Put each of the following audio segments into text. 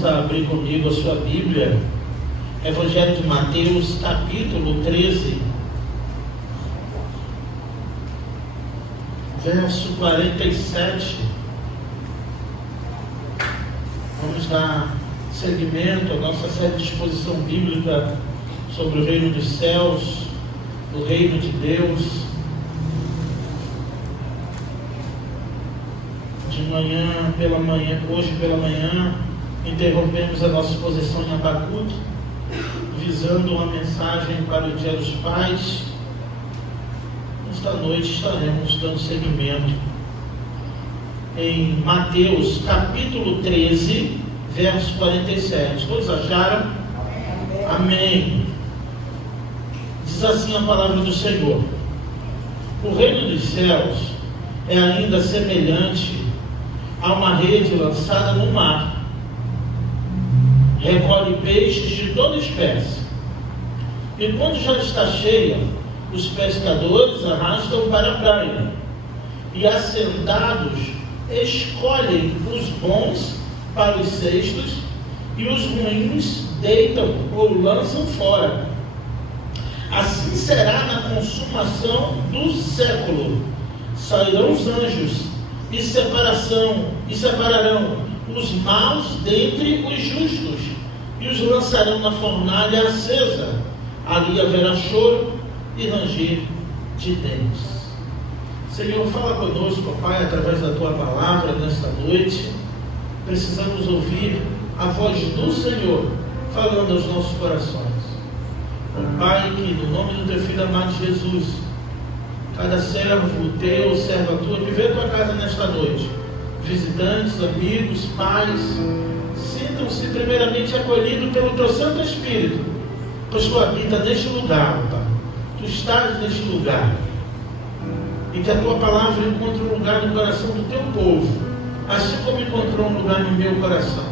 irmãos a abrir comigo a sua Bíblia, Evangelho de Mateus, capítulo 13, verso 47. Vamos dar seguimento à nossa série de exposição bíblica sobre o reino dos céus, o reino de Deus. Hoje pela manhã, interrompemos a nossa exposição em Abacuque, visando uma mensagem para o Dia dos Pais. Esta noite estaremos dando seguimento em Mateus capítulo 13, verso 47. Todos acharam? Amém. Diz assim a palavra do Senhor: o reino dos céus é ainda semelhante a uma rede lançada no mar. Recolhe peixes de toda espécie, e quando já está cheia, os pescadores arrastam para a praia, e assentados escolhem os bons para os cestos, e os ruins deitam ou lançam fora. Assim será na consumação do século. Sairão os anjos e separarão os maus dentre os justos, e os lançarão na fornalha acesa. Ali haverá choro e ranger de dentes. Senhor, fala conosco, Pai, através da Tua palavra nesta noite. Precisamos ouvir a voz do Senhor falando aos nossos corações. Pai, que no nome do Teu Filho amado Jesus, cada servo Teu, serva Tua, que vê a Tua casa nesta noite, visitantes, amigos, pais, sintam-se primeiramente acolhidos pelo Teu Santo Espírito, pois Tu habitas neste lugar, Pai. Tu estás neste lugar, e que a Tua palavra encontre um lugar no coração do Teu povo, assim como encontrou um lugar no meu coração.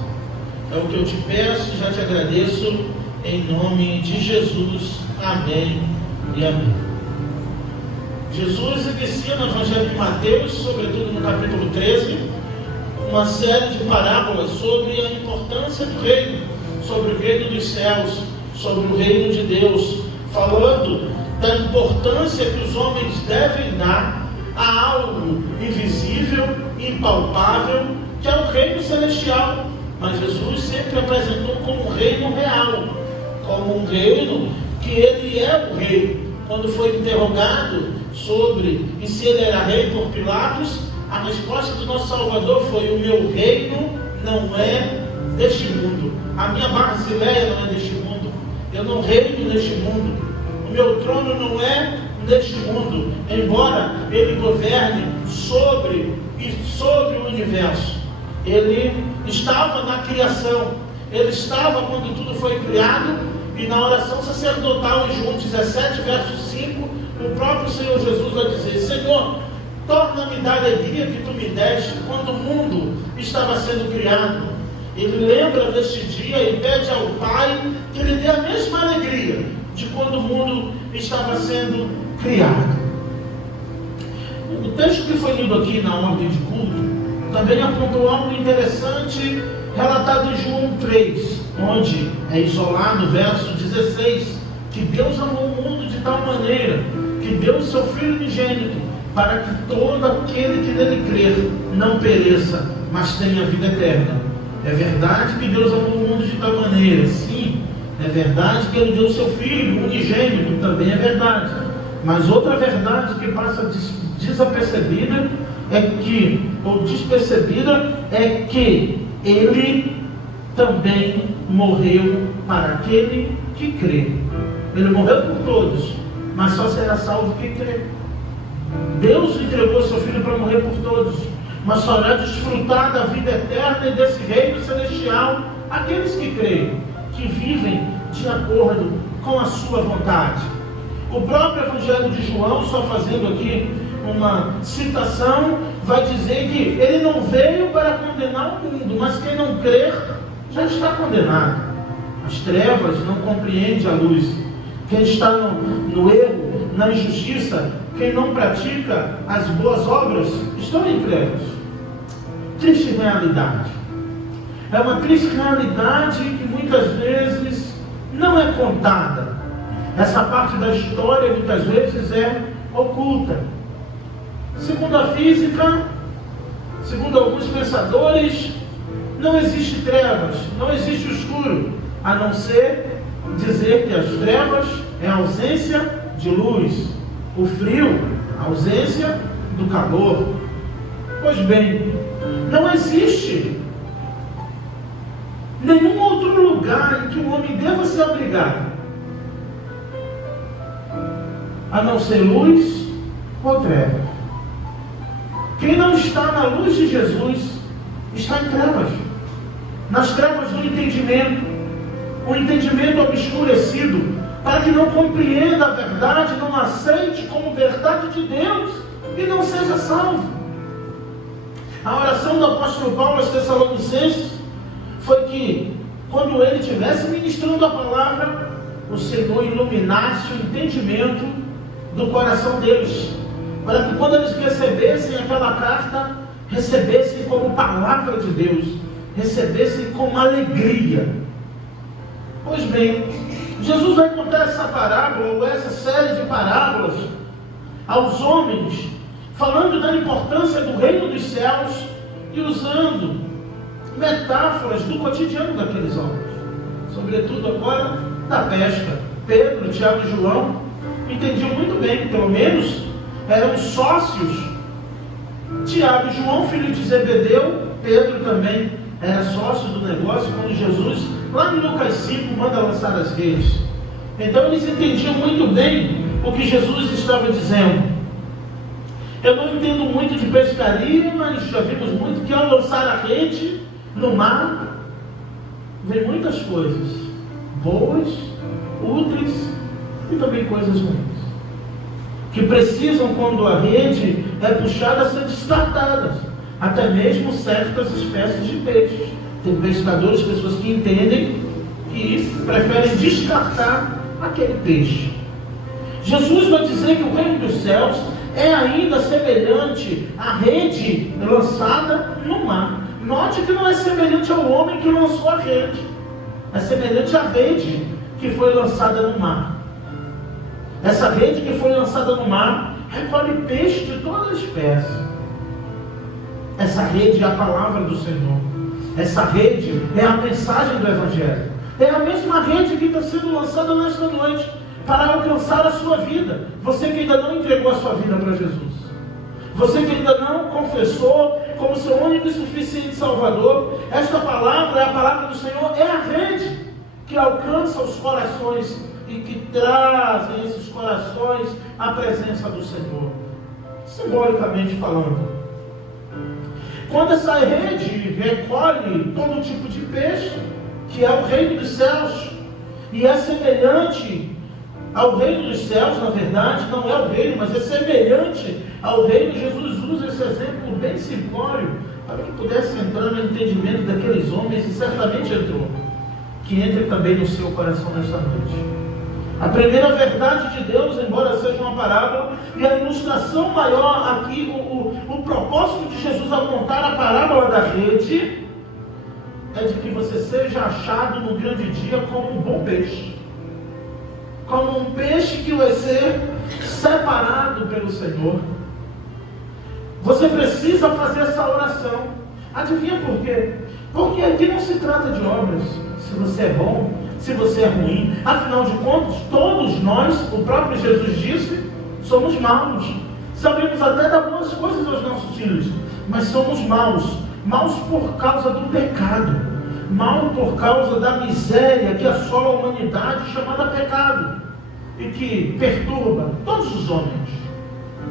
É o que eu te peço e já te agradeço, em nome de Jesus. Amém e amém. Jesus inicia no Evangelho de Mateus, sobretudo no capítulo 13, uma série de parábolas sobre a importância do reino, sobre o reino dos céus, sobre o reino de Deus, falando da importância que os homens devem dar a algo invisível, impalpável, que é o reino celestial. Mas Jesus sempre apresentou como um reino real, como um reino que Ele é o rei. Quando foi interrogado sobre e se Ele era rei por Pilatos, a resposta do nosso Salvador foi: o meu reino não é deste mundo, a minha Basileia não é deste mundo, eu não reino neste mundo, o meu trono não é deste mundo, embora Ele governe sobre o universo. Ele estava na criação, Ele estava quando tudo foi criado, e na oração sacerdotal em João 17, verso 5, o próprio Senhor Jesus vai dizer: Senhor, torna-me da alegria que Tu me deste quando o mundo estava sendo criado. Ele lembra deste dia e pede ao Pai que Ele dê a mesma alegria de quando o mundo estava sendo criado. O texto que foi lido aqui na ordem de culto também apontou algo interessante relatado em João 3, onde é isolado o verso 16, que Deus amou o mundo de tal maneira que deu o seu Filho unigênito, para que todo aquele que nele crer não pereça, mas tenha vida eterna. É verdade que Deus amou o mundo de tal maneira, sim. É verdade que Ele deu o seu Filho unigênito, também é verdade. Mas outra verdade que passa desapercebida despercebida é que Ele também morreu para aquele que crê. Ele morreu por todos, mas só será salvo quem crê. Deus entregou seu Filho para morrer por todos, mas só irá desfrutar da vida eterna e desse reino celestial aqueles que creem, que vivem de acordo com a sua vontade. O próprio Evangelho de João, só fazendo aqui uma citação, vai dizer que Ele não veio para condenar o mundo, mas quem não crer já está condenado. As trevas não compreendem a luz. Quem está no erro, na injustiça, quem não pratica as boas obras, estão em trevas. Triste realidade. É uma triste realidade que muitas vezes não é contada. Essa parte da história muitas vezes é oculta. Segundo a física, segundo alguns pensadores, não existe trevas, não existe escuro, a não ser dizer que as trevas é a ausência de luz, o frio, a ausência do calor. Pois bem, não existe nenhum outro lugar em que o homem deva se abrigar, a não ser luz ou trevas. Quem não está na luz de Jesus está em trevas, nas trevas do entendimento, o entendimento obscurecido, para que não compreenda a verdade, não aceite como verdade de Deus e não seja salvo. A oração do apóstolo Paulo aos Tessalonicenses foi que, quando ele estivesse ministrando a palavra, o Senhor iluminasse o entendimento do coração deles, para que quando eles recebessem aquela carta, recebessem como palavra de Deus, recebessem com alegria. Pois bem, Jesus vai contar essa parábola, ou essa série de parábolas, aos homens, falando da importância do reino dos céus e usando metáforas do cotidiano daqueles homens, sobretudo agora da pesca. Pedro, Tiago e João entendiam muito bem, pelo menos eram sócios. Tiago e João, filho de Zebedeu, Pedro também era sócio do negócio, quando Jesus, lá em Lucas 5, manda lançar as redes. Então eles entendiam muito bem o que Jesus estava dizendo. Eu não entendo muito de pescaria, mas já vimos muito que ao lançar a rede no mar, vem muitas coisas boas, úteis e também coisas ruins, que precisam, quando a rede é puxada, ser descartadas, até mesmo certas espécies de peixes. Tem pescadores, pessoas que entendem que preferem descartar aquele peixe. Jesus vai dizer que o reino dos céus é ainda semelhante à rede lançada no mar. Note que não é semelhante ao homem que lançou a rede, é semelhante à rede que foi lançada no mar. Essa rede que foi lançada no mar recolhe peixe de toda a espécie. Essa rede é a palavra do Senhor. Essa rede é a mensagem do Evangelho. É a mesma rede que está sendo lançada nesta noite para alcançar a sua vida. Você que ainda não entregou a sua vida para Jesus, você que ainda não confessou como seu único e suficiente Salvador, esta palavra é a palavra do Senhor, é a rede que alcança os corações e que trazem esses corações à presença do Senhor. Simbolicamente falando, quando essa rede recolhe todo tipo de peixe, que é o reino dos céus, e é semelhante ao reino dos céus, na verdade, não é o reino, mas é semelhante ao reino. Jesus usa esse exemplo bem simbólico, para que pudesse entrar no entendimento daqueles homens, e certamente entrou, que entre também no seu coração nesta noite. A primeira verdade de Deus, embora seja uma parábola, e a ilustração maior aqui, o propósito de Jesus ao contar a parábola da rede, é de que você seja achado no grande dia como um bom peixe, como um peixe que vai ser separado pelo Senhor. Você precisa fazer essa oração. Adivinha por quê? Porque aqui não se trata de obras, se você é bom, se você é ruim. Afinal de contas, todos nós, o próprio Jesus disse, somos maus. Sabemos até dar boas coisas aos nossos filhos, mas somos maus. Maus por causa do pecado, mal por causa da miséria que assola a humanidade, chamada pecado, e que perturba todos os homens.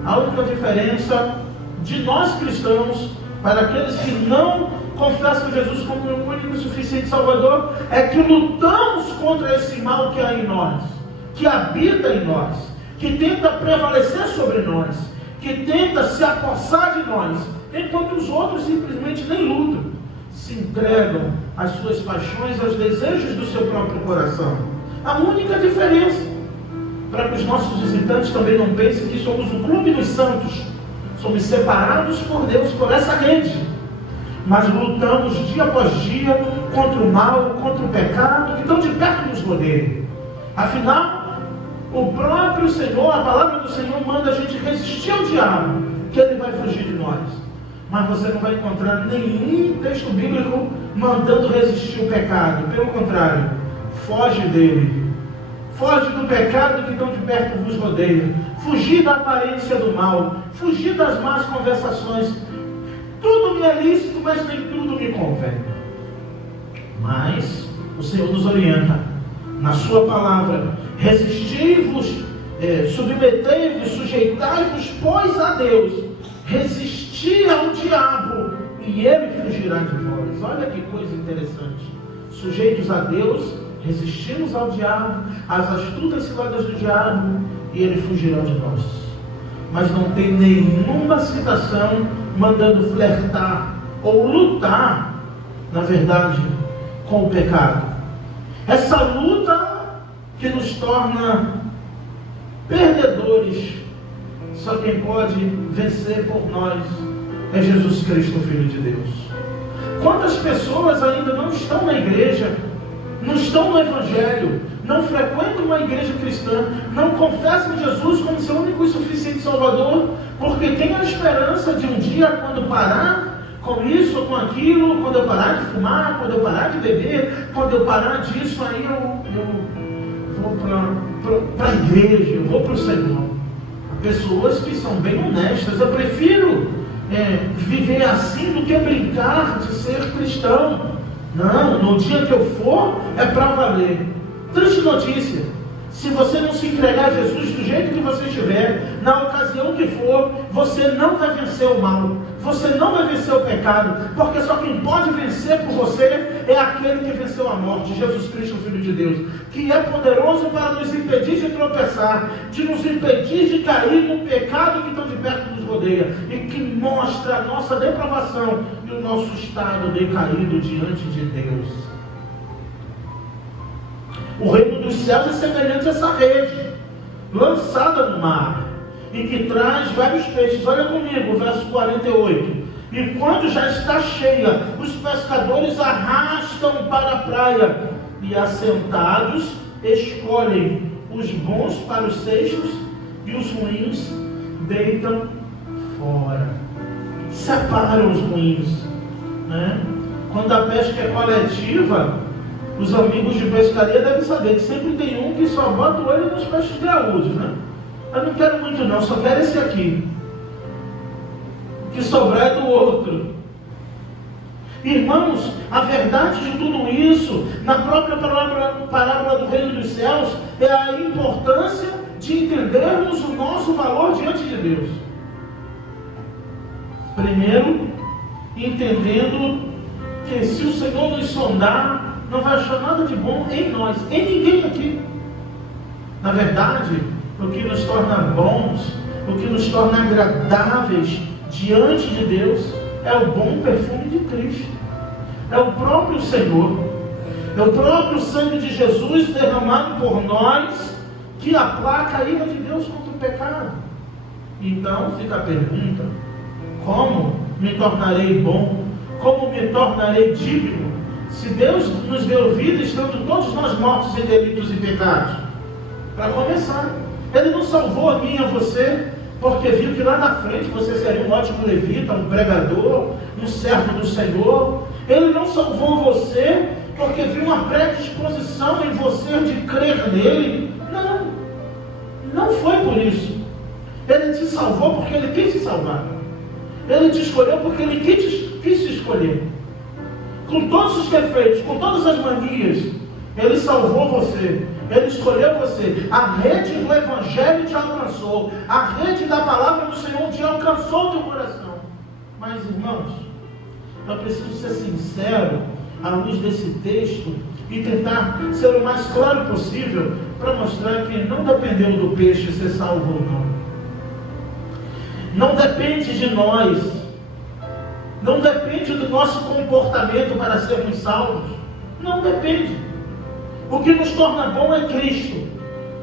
A única diferença de nós cristãos para aqueles que não confessam Jesus como o único e suficiente Salvador é que lutamos contra esse mal que há em nós, que habita em nós, que tenta prevalecer sobre nós, que tenta se apossar de nós, enquanto os outros simplesmente nem lutam, se entregam às suas paixões, aos desejos do seu próprio coração. A única diferença, para que os nossos visitantes também não pensem que somos o clube dos santos, somos separados por Deus por essa rede. mas lutamos dia após dia contra o mal, contra o pecado que tão de perto nos rodeia. Afinal, o próprio Senhor, a palavra do Senhor manda a gente resistir ao diabo, que ele vai fugir de nós. Mas você não vai encontrar nenhum texto bíblico mandando resistir o pecado. Pelo contrário, foge dele. Foge do pecado que tão de perto vos rodeia. Fugir da aparência do mal. Fugir das más conversações. Tudo me é lícito, mas nem tudo me convém. Mas o Senhor nos orienta na sua palavra: resisti-vos, submetei-vos, sujeitai-vos, pois a Deus, resisti ao diabo, e ele fugirá de vós. Olha que coisa interessante. Sujeitos a Deus, resistimos ao diabo, às astutas ciladas do diabo, e ele fugirá de nós. Mas não tem nenhuma citação mandando flertar ou lutar, na verdade, com o pecado. Essa luta que nos torna perdedores, só quem pode vencer por nós é Jesus Cristo, Filho de Deus. Quantas pessoas ainda não estão na igreja, não estão no Evangelho, não frequentam uma igreja cristã, não confessam Jesus como seu único e suficiente Salvador, porque tem a esperança de um dia, quando parar com isso ou com aquilo, quando eu parar de fumar, quando eu parar de beber, quando eu parar disso, aí eu vou para a igreja, eu vou para o Senhor. Pessoas que são bem honestas. Eu prefiro viver assim do que brincar de ser cristão. Não, no dia que eu for, é para valer. Triste notícia: se você não se entregar a Jesus do jeito que você estiver, na ocasião que for, você não vai vencer o mal, você não vai vencer o pecado, porque só quem pode vencer por você é aquele que venceu a morte, Jesus Cristo, Filho de Deus, que é poderoso para nos impedir de tropeçar, de nos impedir de cair no pecado que tão de perto nos rodeia, e que mostra a nossa depravação e o nosso estado decaído diante de Deus. O reino dos céus é semelhante a essa rede, lançada no mar, e que traz vários peixes. Olha comigo, o verso 48. E quando já está cheia, os pescadores arrastam para a praia, e assentados escolhem os bons para os cestos, e os ruins deitam fora. Separam os ruins, né? Quando a pesca é coletiva, os amigos de pescaria devem saber que sempre tem um que só bota o olho nos peixes graúdos, né? Eu não quero muito não, só quero esse aqui. O que sobrar é do outro. Irmãos, a verdade de tudo isso, na própria parábola do reino dos céus, é a importância de entendermos o nosso valor diante de Deus. Primeiro, entendendo que se o Senhor nos sondar, não vai achar nada de bom em nós, em ninguém aqui. Na verdade, o que nos torna bons, o que nos torna agradáveis diante de Deus, é o bom perfume de Cristo. É o próprio Senhor. É o próprio sangue de Jesus derramado por nós, que aplaca a ira de Deus contra o pecado. Então fica a pergunta: como me tornarei bom? Como me tornarei digno? Se Deus nos deu vida, estando todos nós mortos em delitos e pecados. Para começar, Ele não salvou a mim e a você porque viu que lá na frente você seria um ótimo levita, um pregador, um servo do Senhor. Ele não salvou você porque viu uma predisposição em você de crer nele. Não, não foi por isso. Ele te salvou porque Ele quis te salvar. Ele te escolheu porque Ele quis te escolher. Com todos os defeitos, com todas as manias, Ele salvou você. Ele escolheu você. A rede do Evangelho te alcançou. A rede da palavra do Senhor te alcançou o teu coração. Mas, irmãos, eu preciso ser sincero à luz desse texto e tentar ser o mais claro possível para mostrar que não dependeu do peixe ser salvo ou não. Não depende de nós. Não depende do nosso comportamento para sermos salvos. Não depende. O que nos torna bom é Cristo.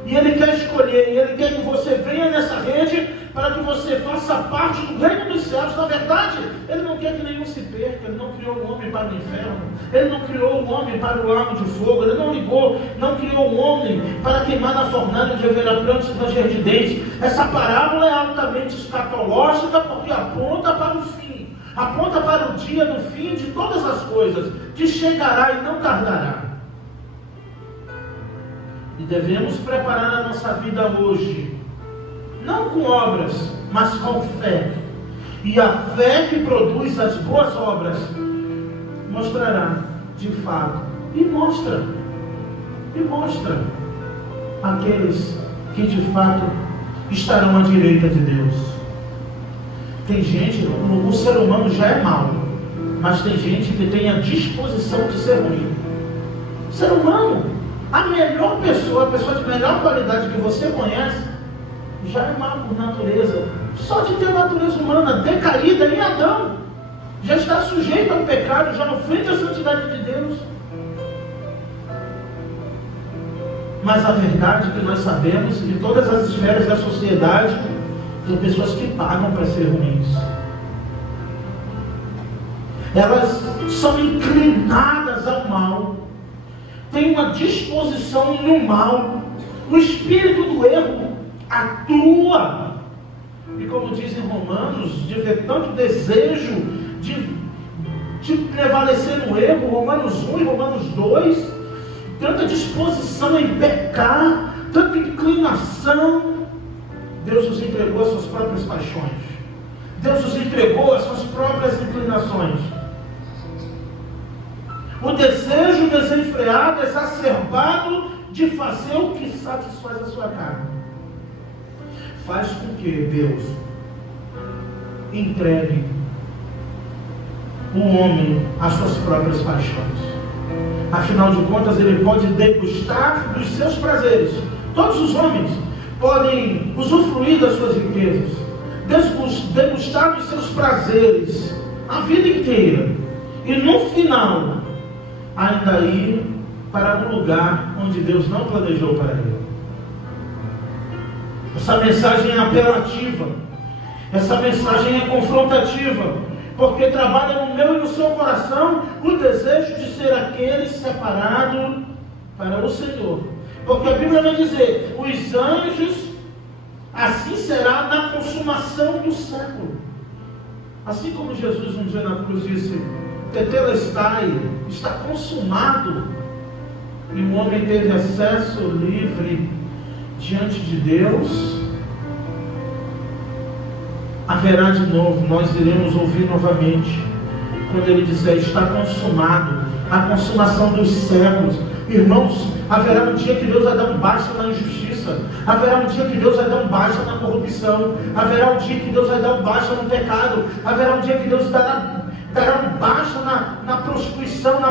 E Ele quer escolher, e Ele quer que você venha nessa rede para que você faça parte do reino dos céus. Na verdade, Ele não quer que nenhum se perca. Ele não criou o homem para o inferno. Ele não criou o homem para o lago de fogo. Ele não criou o homem para queimar na fornalha de haverá prantos e ranger de dentes. Essa parábola é altamente escatológica porque aponta para o fim. Aponta para o dia do fim de todas as coisas, que chegará e não tardará. E devemos preparar a nossa vida hoje, não com obras, mas com fé. E a fé que produz as boas obras mostrará de fato, e mostra aqueles que de fato estarão à direita de Deus. Tem gente, o ser humano já é mau, mas tem gente que tem a disposição de ser ruim. O ser humano, a melhor pessoa, a pessoa de melhor qualidade que você conhece, já é má por natureza. Só de ter a natureza humana decaída em Adão, já está sujeito ao pecado, já ofende a santidade de Deus. Mas a verdade que nós sabemos, que todas as esferas da sociedade, tem pessoas que pagam para ser ruins. Elas são inclinadas ao mal, têm uma disposição no mal. O espírito do erro atua. E como dizem Romanos, de ver tanto desejo de prevalecer no erro, Romanos 1 e Romanos 2, tanta disposição em pecar, tanta inclinação. Deus os entregou às suas próprias paixões. Deus os entregou às suas próprias inclinações. O desejo desenfreado, exacerbado de fazer o que satisfaz a sua carne, faz com que Deus entregue o homem às suas próprias paixões. Afinal de contas, ele pode degustar dos seus prazeres. Todos os homens podem usufruir das suas riquezas, degustar dos seus prazeres a vida inteira, e no final ainda ir para um lugar onde Deus não planejou para ele. Essa mensagem é apelativa, essa mensagem é confrontativa, porque trabalha no meu e no seu coração o desejo de ser aquele separado para o Senhor. Porque a Bíblia vai dizer, os anjos, assim será na consumação do século. Assim como Jesus um dia na cruz disse, tetelestai, está consumado, e o homem teve acesso livre diante de Deus, haverá de novo, nós iremos ouvir novamente, quando ele disser, está consumado, a consumação dos séculos. Irmãos, haverá um dia que Deus vai dar um basta na injustiça, haverá um dia que Deus vai dar um basta na corrupção, haverá um dia que Deus vai dar um basta no pecado, haverá um dia que Deus dará um basta na prostituição, na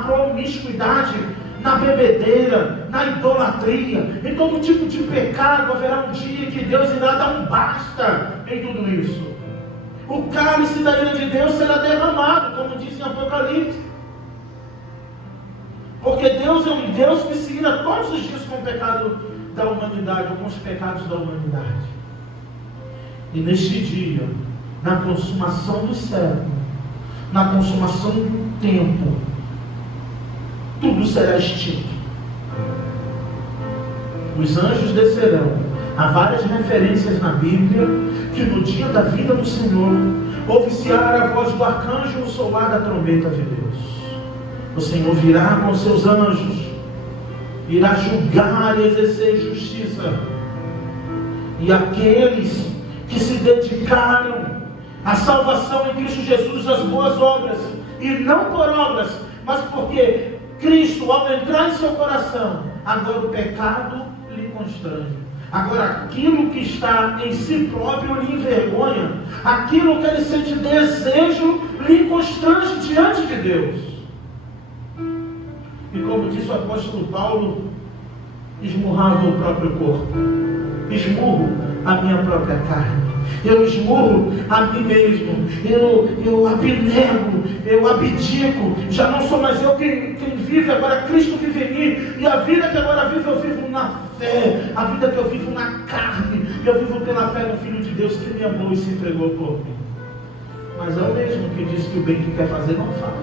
promiscuidade, na bebedeira, na idolatria, em todo tipo de pecado. Haverá um dia que Deus irá dar um basta em tudo isso. O cálice da ira de Deus será derramado, como diz em Apocalipse. Porque Deus é um Deus que se ira todos os dias com o pecado da humanidade, ou com os pecados da humanidade. E neste dia, na consumação do século, na consumação do tempo, tudo será extinto. Os anjos descerão. Há várias referências na Bíblia que no dia da vinda do Senhor ouve-se a voz do arcanjo e o soar da trombeta de Deus. O Senhor virá com seus anjos, irá julgar e exercer justiça. E aqueles que se dedicaram à salvação em Cristo Jesus, às boas obras, e não por obras, mas porque Cristo, ao entrar em seu coração, agora o pecado lhe constrange. Agora aquilo que está em si próprio lhe envergonha. Aquilo que ele sente desejo lhe constrange diante de Deus. E como disse o apóstolo Paulo, esmurrava o próprio corpo. Esmurro a minha própria carne. Eu esmurro a mim mesmo. Eu abnego, eu abdico. Já não sou mais eu quem vive, agora Cristo vive em mim. E a vida que agora vivo, eu vivo na fé. A vida que eu vivo na carne, eu vivo pela fé no Filho de Deus que me amou e se entregou por mim. Mas é o mesmo que diz que o bem que quer fazer não faz.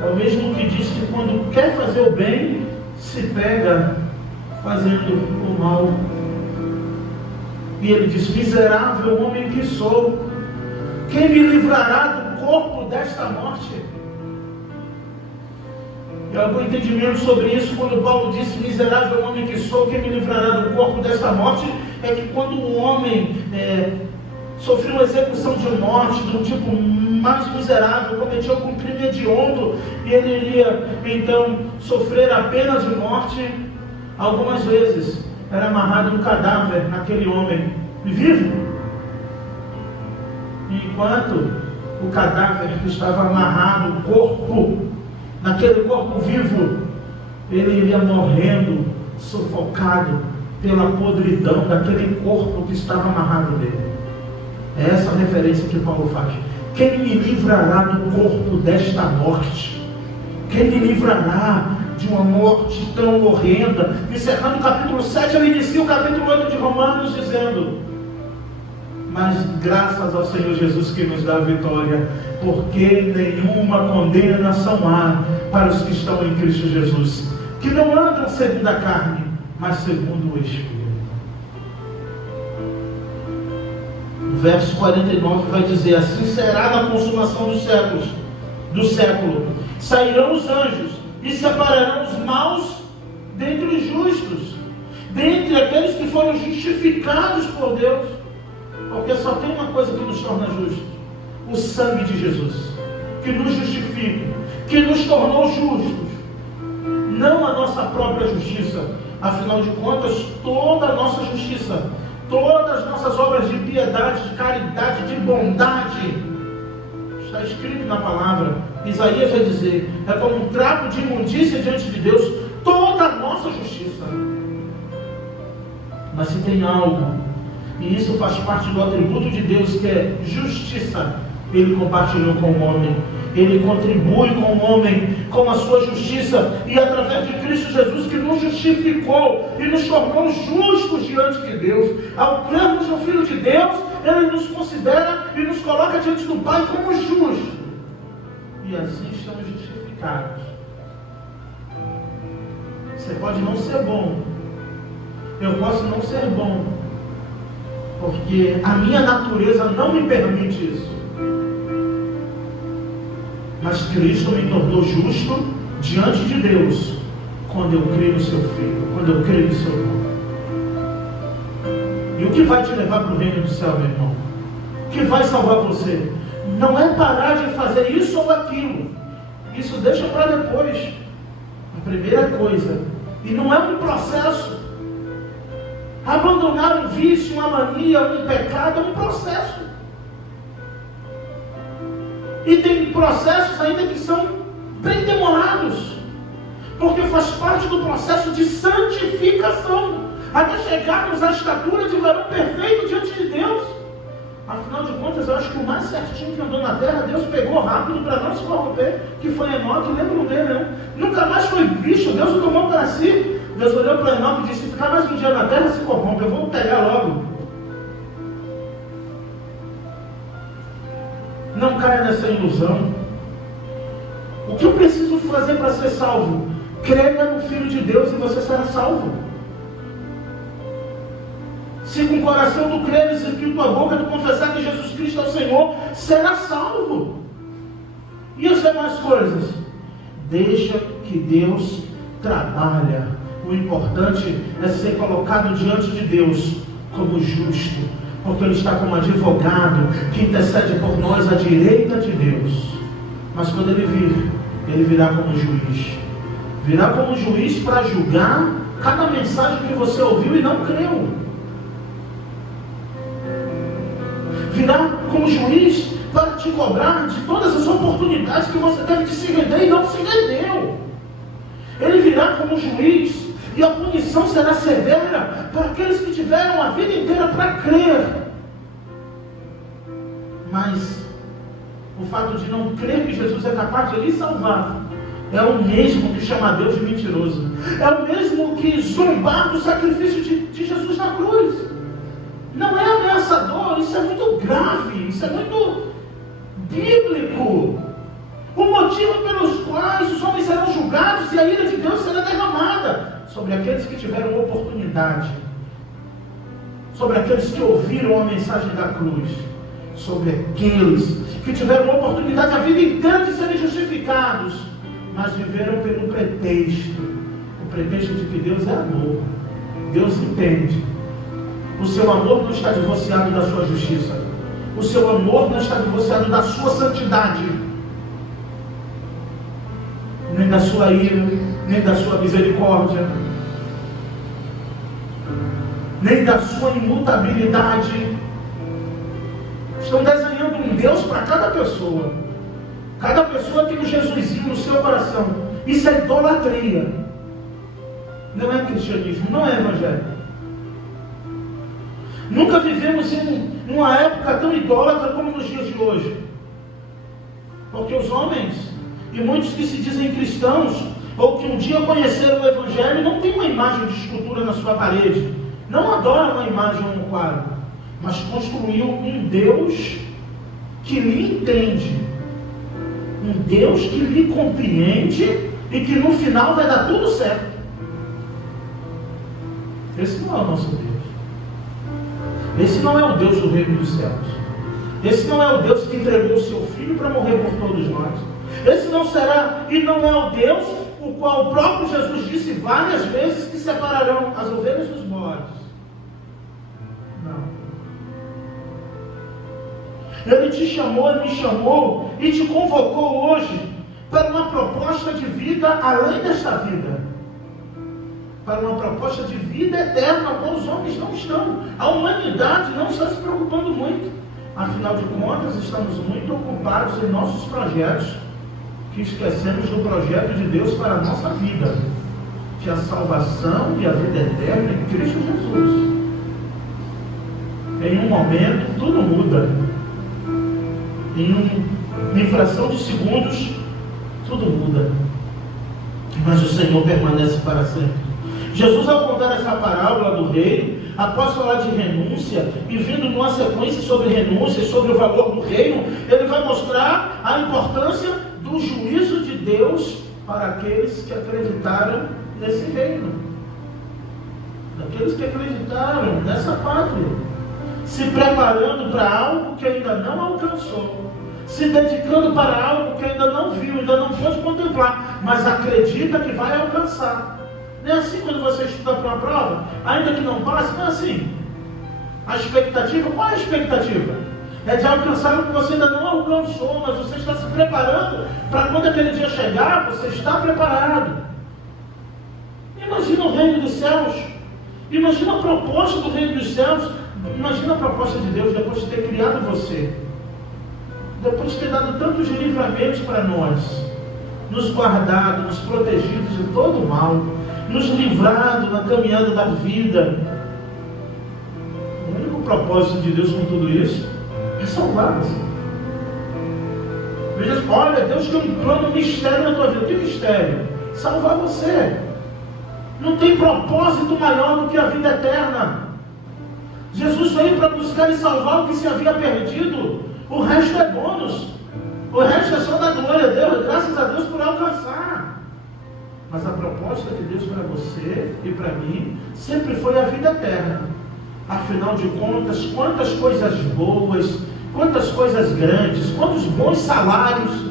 É o mesmo que diz que quando quer fazer o bem, se pega fazendo o mal. E ele diz: miserável homem que sou, quem me livrará do corpo desta morte? E algum entendimento sobre isso, quando Paulo disse: miserável homem que sou, quem me livrará do corpo desta morte? É que quando um homem sofreu uma execução de morte, de um tipo mais miserável, cometeu algum crime hediondo, e ele iria então sofrer a pena de morte, algumas vezes era amarrado um cadáver naquele homem vivo, enquanto o cadáver que estava amarrado, o corpo, naquele corpo vivo, ele iria morrendo, sufocado pela podridão daquele corpo que estava amarrado nele. É essa a referência que Paulo faz. Quem me livrará do corpo desta morte? Quem me livrará de uma morte tão horrenda? Encerrando o capítulo 7, ele inicia o capítulo 8 de Romanos dizendo: mas graças ao Senhor Jesus que nos dá a vitória, porque nenhuma condenação há para os que estão em Cristo Jesus, que não andam segundo a carne, mas segundo o Espírito. O verso 49 vai dizer: assim será na consumação dos século. Sairão os anjos e separarão os maus dentre os justos, dentre aqueles que foram justificados por Deus. Porque só tem uma coisa que nos torna justos: o sangue de Jesus, que nos justifica, que nos tornou justos, não a nossa própria justiça. Afinal de contas, toda a nossa justiça, todas as nossas obras de piedade, de caridade, de bondade, está escrito na palavra. Isaías vai dizer: é como um trapo de imundícia diante de Deus toda a nossa justiça. Mas se tem algo, e isso faz parte do atributo de Deus, que é justiça, ele compartilhou com o homem. Ele contribui com o homem, com a sua justiça, e através de Cristo Jesus, que nos justificou e nos tornou justos diante de Deus. Ao crermos no Filho de Deus, ele nos considera e nos coloca diante do Pai como justos, e assim estamos justificados. Você pode não ser bom, eu posso não ser bom, porque a minha natureza não me permite isso. Mas Cristo me tornou justo diante de Deus quando eu creio no seu Filho, quando eu creio no seu nome. E o que vai te levar para o reino do céu, meu irmão? O que vai salvar você? Não é parar de fazer isso ou aquilo. Isso deixa para depois. A primeira coisa, e não é um processo. Abandonar um vício, uma mania, um pecado é um processo. E tem processos ainda que são bem demorados, porque faz parte do processo de santificação, até chegarmos à estatura de varão perfeito diante de Deus. Afinal de contas, eu acho que o mais certinho que andou na terra, Deus pegou rápido para não se corromper, que foi Enoque. Lembram dele, não? Nunca mais foi visto, Deus o tomou para si. Deus olhou para Enoque e disse: se ficar mais um dia na terra, se corrompe, eu vou pegar logo. Não caia nessa ilusão. O que eu preciso fazer para ser salvo? Creia no Filho de Deus e você será salvo. Se com o coração tu creres e com tua boca tu confessar que Jesus Cristo é o Senhor, será salvo. E as demais coisas? Deixa que Deus trabalha. O importante é ser colocado diante de Deus como justo, porque Ele está como advogado que intercede por nós à direita de Deus. Mas quando Ele vir, Ele virá como juiz. Virá como juiz para julgar cada mensagem que você ouviu e não creu. Virá como juiz para te cobrar de todas as oportunidades que você teve de se render e não se rendeu. Ele virá como juiz, e a punição será severa para aqueles que tiveram a vida inteira para crer. Mas o fato de não crer que Jesus é capaz de lhe salvar é o mesmo que chama Deus de mentiroso. É o mesmo que zombar do sacrifício de Jesus na cruz. Não é ameaçador, isso é muito grave, isso é muito bíblico. O motivo pelos quais os homens serão julgados e a ira de Deus será derramada sobre aqueles que tiveram oportunidade, sobre aqueles que ouviram a mensagem da cruz, sobre aqueles que tiveram oportunidade a vida inteira de serem justificados, mas viveram pelo pretexto, o pretexto de que Deus é amor, Deus entende. O seu amor não está divorciado da sua justiça, o seu amor não está divorciado da sua santidade, nem da sua ira, nem da sua misericórdia, nem da sua imutabilidade. Estão desenhando um Deus para cada pessoa. Cada pessoa tem um Jesusinho no seu coração. Isso é idolatria. Não é cristianismo, não é evangelho. Nunca vivemos em uma época tão idólatra como nos dias de hoje. Porque os homens, e muitos que se dizem cristãos, ou que um dia conheceram o evangelho, não tem uma imagem de escultura na sua parede. Não adora uma imagem ou um quadro, mas construiu um Deus que lhe entende, um Deus que lhe compreende e que no final vai dar tudo certo. Esse não é o nosso Deus. Esse não é o Deus do reino dos céus. Esse não é o Deus que entregou o seu filho para morrer por todos nós. Esse não será e não é o Deus o qual o próprio Jesus disse várias vezes que separarão as ovelhas dos bodes. Ele te chamou, Ele me chamou e te convocou hoje para uma proposta de vida além desta vida, para uma proposta de vida eterna, qual os homens não estão. A humanidade não está se preocupando muito. Afinal de contas, estamos muito ocupados em nossos projetos, que esquecemos do projeto de Deus para a nossa vida, que é a salvação e a vida eterna em Cristo Jesus. Em um momento, tudo muda. Em uma fração de segundos, tudo muda. Mas o Senhor permanece para sempre. Jesus, ao contar essa parábola do rei, após falar de renúncia, e vindo numa sequência sobre renúncia e sobre o valor do reino, ele vai mostrar a importância do juízo de Deus para aqueles que acreditaram nesse reino, daqueles que acreditaram nessa pátria, se preparando para algo que ainda não alcançou, se dedicando para algo que ainda não viu, ainda não pôde contemplar, mas acredita que vai alcançar. Não é assim quando você estuda para uma prova, ainda que não passe, não é assim. A expectativa, qual é a expectativa? É de alcançar o que você ainda não alcançou, mas você está se preparando para quando aquele dia chegar, você está preparado. Imagina o reino dos céus, imagina a proposta do reino dos céus, imagina a proposta de Deus depois de ter criado você, depois de ter dado tantos livramentos para nós, nos guardado, nos protegido de todo o mal, nos livrado na caminhada da vida. O único propósito de Deus com tudo isso é salvar você. Veja, olha, Deus tem um plano, um mistério na tua vida. Que mistério? Salvar você. Não tem propósito maior do que a vida eterna. Jesus veio para buscar e salvar o que se havia perdido. O resto é bônus. O resto é só da glória a Deus, graças a Deus por alcançar. Mas a proposta de Deus para você e para mim sempre foi a vida eterna. Afinal de contas, quantas coisas boas, quantas coisas grandes, quantos bons salários,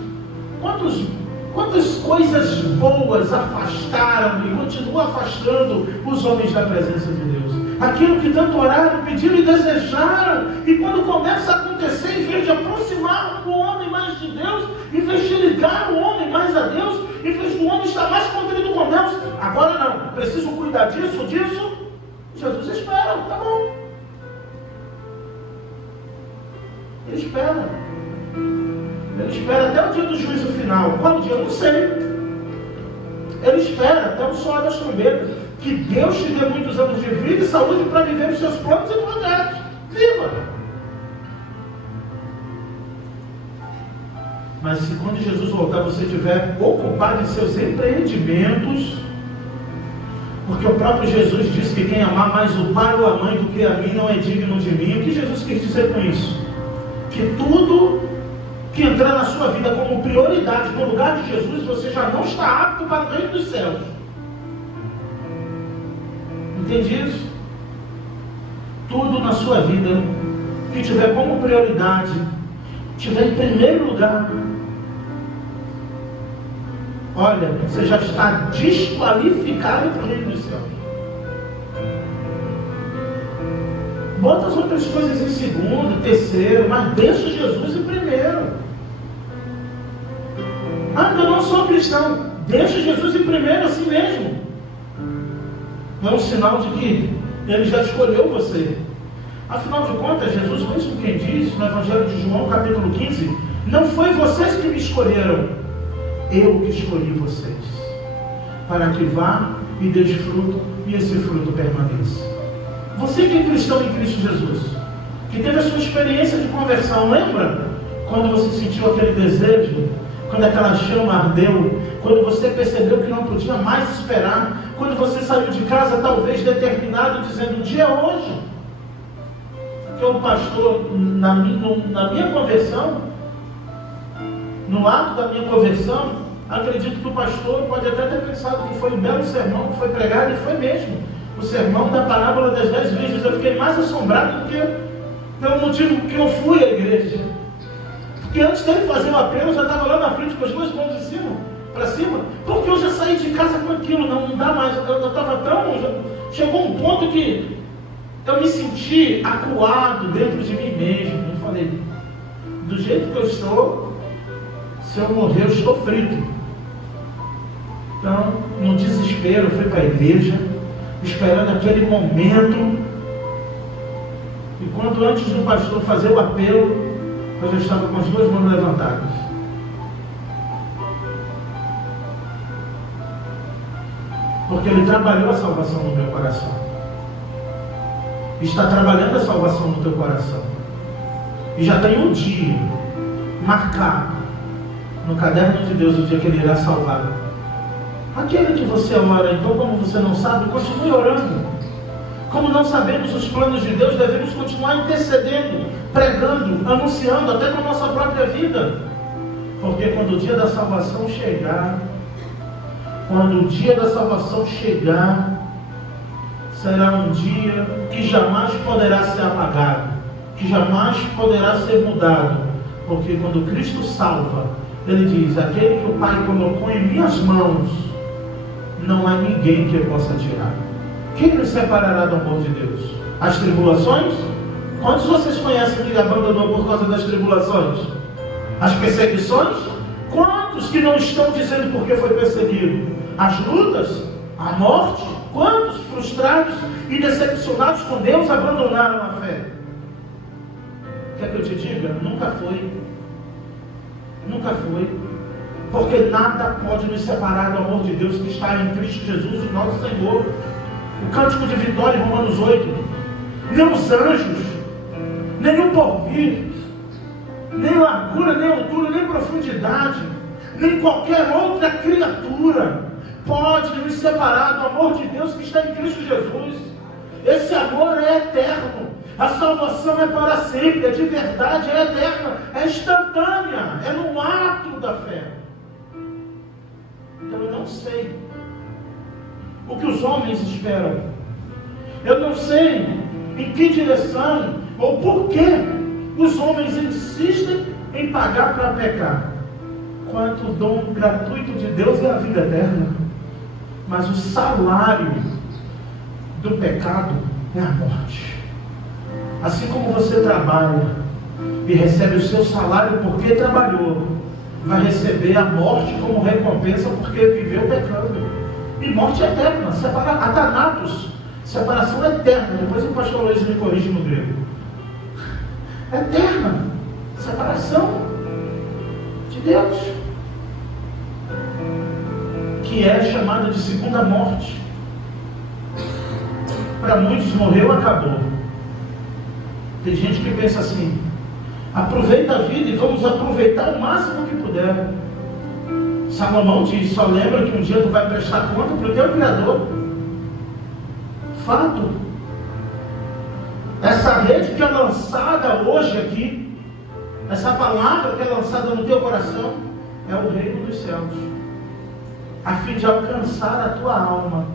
quantas coisas boas afastaram e continuam afastando os homens da presença de Deus. Aquilo que tanto oraram, pediram e desejaram, e quando começa a acontecer, em vez de aproximar o homem mais de Deus, em vez de ligar o homem mais a Deus, em vez do homem estar mais contrido com Deus, agora não, preciso cuidar disso, Jesus espera, tá bom. Ele espera. Ele espera até o dia do juízo final. Qual o dia? Eu não sei. Ele espera até o soar das trombetas. Que Deus te dê muitos anos de vida e saúde para viver os seus planos e projetos. Viva! Mas se quando Jesus voltar você estiver ocupado em seus empreendimentos, Porque o próprio Jesus disse que quem amar mais o pai ou a mãe do que a mim não é digno de mim. O que Jesus quis dizer com isso? Que tudo que entrar na sua vida como prioridade no lugar de Jesus, você já não está apto para o reino dos céus. Entende isso? Tudo na sua vida que tiver como prioridade, tiver em primeiro lugar, olha, você já está desqualificado para o reino dos céus. Bota as outras coisas em segundo, terceiro, mas deixa Jesus em primeiro. Ah, eu não sou cristão. Deixa Jesus em primeiro assim mesmo. É um sinal de que Ele já escolheu você. Afinal de contas, Jesus mesmo quem diz no Evangelho de João, capítulo 15, não foi vocês que me escolheram, eu que escolhi vocês, para que vá e dê fruto, e esse fruto permaneça. Você que é cristão em Cristo Jesus, que teve a sua experiência de conversão, lembra? Quando você sentiu aquele desejo, quando aquela chama ardeu, quando você percebeu que não podia mais esperar, quando você saiu de casa talvez determinado, dizendo, o dia é hoje. Que o pastor, na minha conversão, no ato da minha conversão, acredito que o pastor pode até ter pensado que foi um belo sermão que foi pregado, e foi mesmo. O sermão da parábola das 10 virgens. Eu fiquei mais assombrado do que pelo motivo que eu fui à igreja. Porque antes dele fazer o apelo, eu já estava lá na frente com as duas mãos de cima, para cima, porque eu já saí de casa com aquilo, não dá mais. Eu estava tão. Chegou um ponto que eu me senti acuado dentro de mim mesmo. Eu falei, do jeito que eu estou, se eu morrer, eu estou frito. Então, no desespero, eu fui para a igreja, esperando aquele momento. E quando antes do pastor fazer o apelo, eu já estava com as duas mãos levantadas. Porque Ele trabalhou a salvação no meu coração. Está trabalhando a salvação no teu coração. E já tem um dia marcado no caderno de Deus, o dia que Ele irá salvar. Aquele que você ora, então, como você não sabe, continue orando. Como não sabemos os planos de Deus, devemos continuar intercedendo, pregando, anunciando, até com a nossa própria vida. Porque quando o dia da salvação chegar, será um dia que jamais poderá ser apagado, que jamais poderá ser mudado. Porque quando Cristo salva, Ele diz, aquele que o Pai colocou em minhas mãos, não há ninguém que eu possa tirar. Quem nos separará do amor de Deus? As tribulações? Quantos vocês conhecem que abandonou por causa das tribulações? As perseguições? Quantos que não estão dizendo porque foi perseguido? As lutas? A morte? Quantos frustrados e decepcionados com Deus abandonaram a fé? Quer que eu te diga? Nunca foi. Nunca foi. Porque nada pode nos separar do amor de Deus que está em Cristo Jesus, o nosso Senhor. O cântico de vitória em Romanos 8. Nem os anjos, nem o porvir, nem largura, nem altura, nem profundidade, nem qualquer outra criatura pode nos separar do amor de Deus que está em Cristo Jesus. Esse amor é eterno. A salvação é para sempre, é de verdade, é eterna, é instantânea, é no ato da fé. Então eu não sei o que os homens esperam. Eu não sei em que direção ou por que os homens insistem em pagar para pecar. Quanto o dom gratuito de Deus é a vida eterna. Mas o salário do pecado é a morte. Assim como você trabalha e recebe o seu salário porque trabalhou, vai receber a morte como recompensa porque viveu pecando. E morte eterna, atanatos, separação eterna. Depois o pastor Luiz me corrige no grego. Eterna, separação de Deus, que é chamada de segunda morte. Para muitos morreu, acabou. Tem gente que pensa assim, aproveita a vida e vamos aproveitar o máximo que puder. Salomão diz, só lembra que um dia tu vai prestar conta para o teu Criador. fato. Essa rede que é lançada hoje aqui, essa palavra que é lançada no teu coração, é o reino dos céus, a fim de alcançar a tua alma,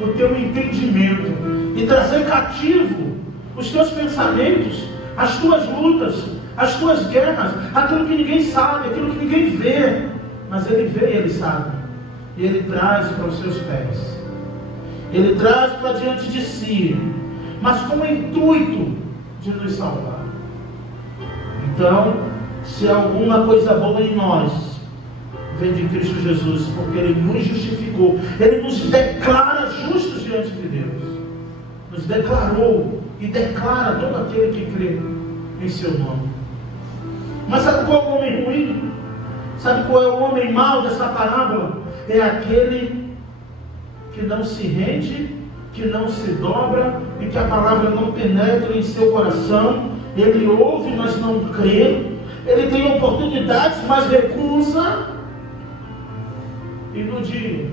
o teu entendimento, e trazer cativo os teus pensamentos, as tuas lutas, as tuas guerras, aquilo que ninguém sabe, aquilo que ninguém vê, mas Ele vê e Ele sabe, e Ele traz para os seus pés, Ele traz para diante de si, mas com o intuito de nos salvar. Então, se alguma coisa boa em nós vem de Cristo Jesus, porque Ele nos justificou, Ele nos declara justos diante de Deus, nos declarou e declara todo aquele que crê em seu nome. Mas sabe qual é o homem ruim? Sabe qual é o homem mau dessa parábola? É aquele que não se rende, que não se dobra, e que a palavra não penetra em seu coração. Ele ouve, mas não crê. Ele tem oportunidades, mas recusa. E no dia,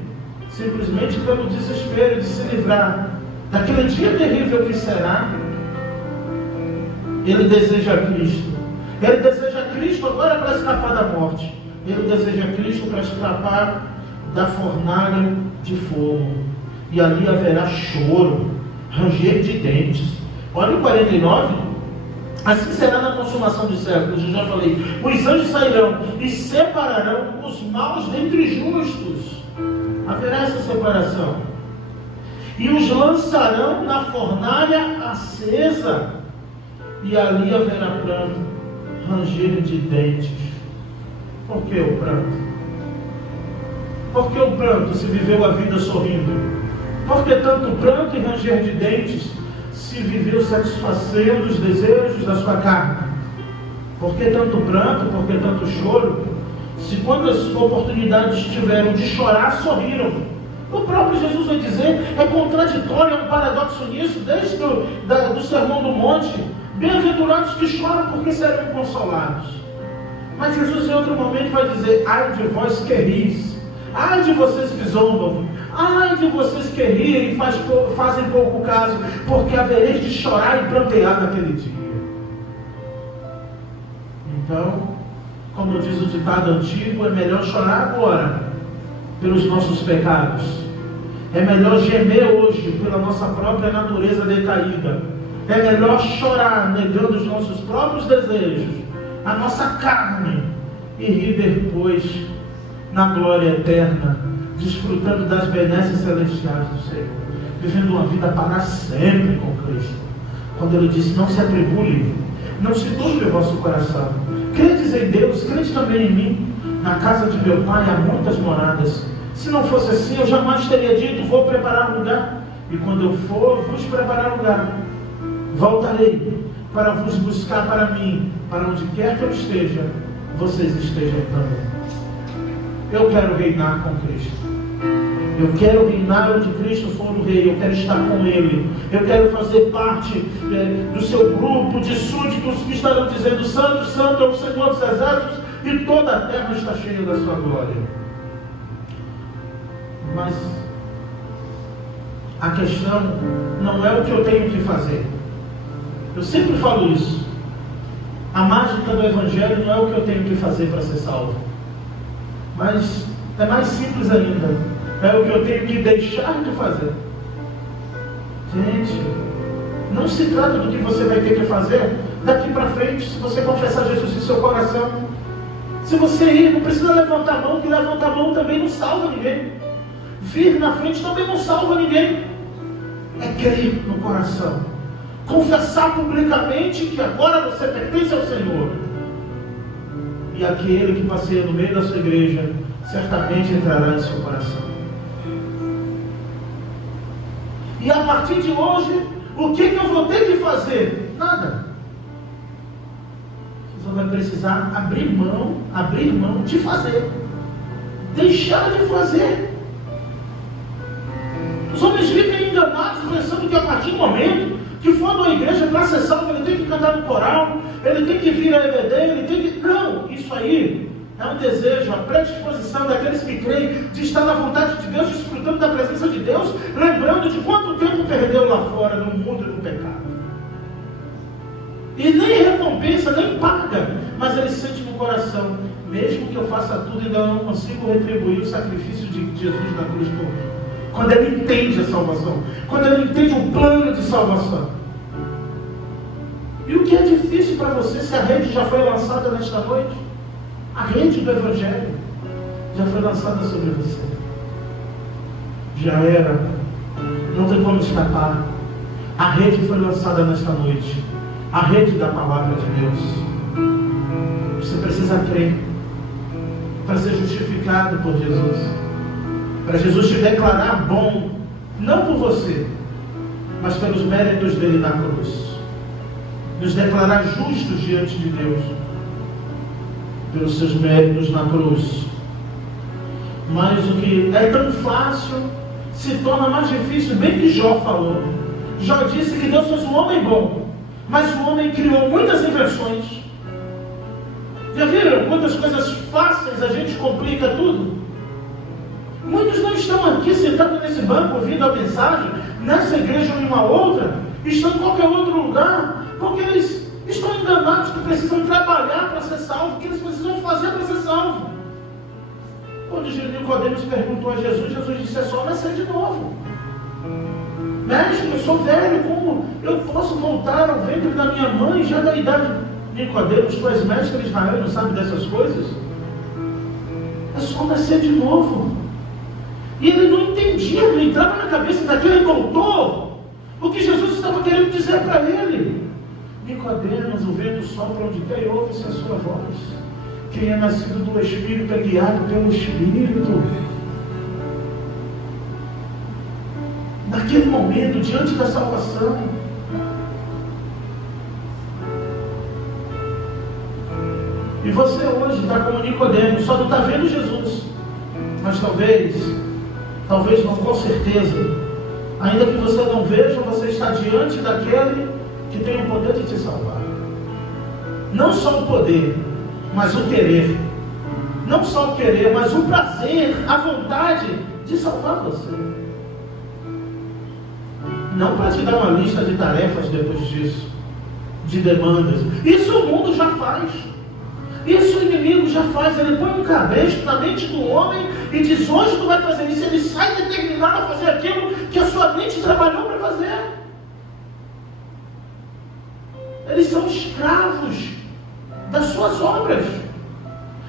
simplesmente pelo desespero de se livrar daquele dia terrível que será, ele deseja Cristo. Ele deseja Cristo agora para escapar da morte. Ele deseja Cristo para escapar da fornalha de fogo. E ali haverá choro, ranger de dentes. Olha o 49. Assim será na consumação dos séculos. Eu já falei. Os anjos sairão e separarão os maus dentre justos. Haverá essa separação. E os lançarão na fornalha acesa. E ali haverá pranto, ranger de dentes. Por que o pranto? Por que o pranto se viveu a vida sorrindo? Por que tanto pranto e ranger de dentes se viveu satisfazendo os desejos da sua carne? Por que tanto pranto, por que tanto choro, se quantas oportunidades tiveram de chorar, sorriram? O próprio Jesus vai dizer, é contraditório, é um paradoxo nisso, desde do Sermão do Monte. Bem-aventurados que choram, porque serão consolados. Mas Jesus em outro momento vai dizer, ai de vós que ris, ai de vocês que zombam, ai de vocês que riem e fazem pouco caso, porque havereis de chorar e prantear naquele dia. Então, como diz o ditado antigo, é melhor chorar agora pelos nossos pecados, é melhor gemer hoje pela nossa própria natureza decaída, é melhor chorar negando os nossos próprios desejos, a nossa carne, e rir depois na glória eterna, desfrutando das benesses celestiais do Senhor, vivendo uma vida para sempre com Cristo. Quando Ele disse, não se atribule, não se turbe o vosso coração, credes em Deus, crede também em mim. Na casa de meu Pai há muitas moradas. Se não fosse assim, eu jamais teria dito, vou preparar lugar, e quando eu for vos preparar lugar, voltarei para vos buscar para mim, para onde quer que eu esteja, vocês estejam também. Eu quero reinar com Cristo. Eu quero reinar onde Cristo for o rei. Eu quero estar com Ele. Eu quero fazer parte do seu grupo de súditos que estarão dizendo, Santo, Santo é o Senhor dos Exércitos, e toda a terra está cheia da sua glória. Mas a questão não é o que eu tenho que fazer. Eu sempre falo isso. A mágica do Evangelho não é o que eu tenho que fazer para ser salvo. Mas é mais simples ainda. É o que eu tenho que deixar de fazer. Gente, não se trata do que você vai ter que fazer daqui para frente, se você confessar Jesus em seu coração. Se você ir, não precisa levantar a mão, que levantar a mão também não salva ninguém. Vir na frente também não salva ninguém. É crer no coração. Confessar publicamente que agora você pertence ao Senhor. E aquele que passeia no meio da sua igreja certamente entrará em seu coração. E a partir de hoje, o que eu vou ter que fazer? Nada. Você só vai precisar abrir mão de fazer. Deixar de fazer. Os homens vivem enganados pensando que a partir do momento que for numa igreja para ser salvo, ele tem que cantar no coral, ele tem que vir a EBD, ele tem que... Não, isso aí é um desejo, a predisposição daqueles que creem de estar na vontade de Deus, desfrutando da presença presença de Deus, lembrando de quanto tempo perdeu lá fora, no mundo e no pecado. E nem recompensa, nem paga, mas ele sente no coração, mesmo que eu faça tudo, ainda não consigo retribuir o sacrifício de Jesus na cruz por mim. Quando ele entende a salvação, quando ele entende o plano de salvação. E o que é difícil para você, se a rede já foi lançada nesta noite? A rede do Evangelho já foi lançada sobre você. Já era. Não tem como escapar. A rede foi lançada nesta noite. A rede da palavra de Deus. Você precisa crer para ser justificado por Jesus. Para Jesus te declarar bom, não por você, mas pelos méritos dele na cruz. Nos declarar justos diante de Deus, pelos seus méritos na cruz. Mas o que é tão fácil se torna mais difícil, bem que Jó falou. Jó disse que Deus fez um homem bom, mas o homem criou muitas invenções. Já viram quantas coisas fáceis a gente complica tudo? Muitos não estão aqui sentados nesse banco ouvindo a mensagem, nessa igreja ou em uma outra, estão em qualquer outro lugar, porque eles estão enganados que precisam trabalhar para ser salvo, que eles precisam fazer para ser salvo. Quando Nicodemos perguntou a Jesus, Jesus disse: é só nascer de novo. Mestre, eu sou velho, como eu posso voltar ao ventre da minha mãe, já da idade? Nicodemos, tu és mestre de Israel e não sabe dessas coisas? É só nascer de novo. E ele não entendia, não entrava na cabeça daquele doutor o que Jesus estava querendo dizer para ele. Nicodemos, o vento sopra onde quer e ouve-se a sua voz. Quem é nascido do Espírito é guiado pelo Espírito. Naquele momento, diante da salvação, e você hoje está como Nicodemos, só não está vendo Jesus, mas talvez não, com certeza, ainda que você não veja, você está diante daquele que tem o poder de te salvar. Não só o poder, mas o querer. Não só o querer, mas o prazer, a vontade de salvar você. Não para te dar uma lista de tarefas depois disso, de demandas. Isso o mundo já faz. Isso o inimigo já faz. Ele põe um cabresto na mente do homem e diz: hoje tu vai fazer isso. Ele sai determinado a fazer aquilo que a sua mente trabalhou para fazer. Eles são escravos das suas obras.